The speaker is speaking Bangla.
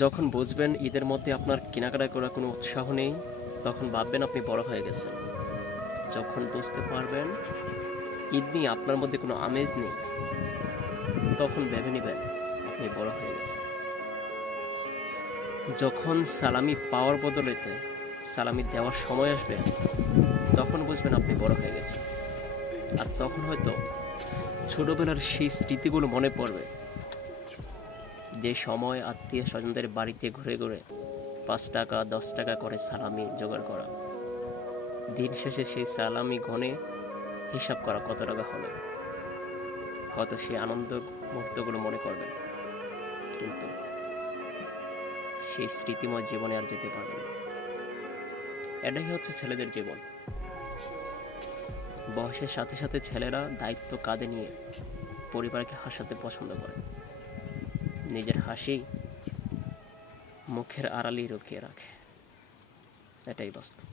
যখন বুঝবেন ঈদের মধ্যে আপনার কেনাকাটা করার কোনো উৎসাহ নেই, তখন ভাববেন আপনি বড় হয়ে গেছেন। যখন বুঝতে পারবেন ঈদ নিয়ে আপনার মধ্যে কোনো আমেজ নেই, তখন ভেবে নেবেন আপনি বড় হয়ে গেছেন। যখন সালামি পাওয়ার বদলেতে সালামি দেওয়ার সময় আসবে, তখন বুঝবেন আপনি বড় হয়ে গেছেন। আর তখন হয়তো ছোটবেলার সেই স্মৃতিগুলো মনে পড়বে, যে সময় আত্মীয় স্বজনদের বাড়িতে ঘুরে ঘুরে 5 টাকা 10 টাকা করে সালামি জোগাড় করা, দিন শেষে সেই সালামি গনে হিসাব করা কত টাকা হলো, হয়তো সেই আনন্দ মুহূর্তগুলো মনে করবেন। কিন্তু সেই স্মৃতিময় জীবনে আর যেতে পারবেন না। এটাই হচ্ছে ছেলেদের জীবন। বয়সের সাথে সাথে ছেলেরা দায়িত্ব কাঁধে নিয়ে পরিবারকে হাসাতে পছন্দ করে, নিজের হাসি মুখের আড়ালেই লুকিয়ে রাখে। এটাই বাস্তব।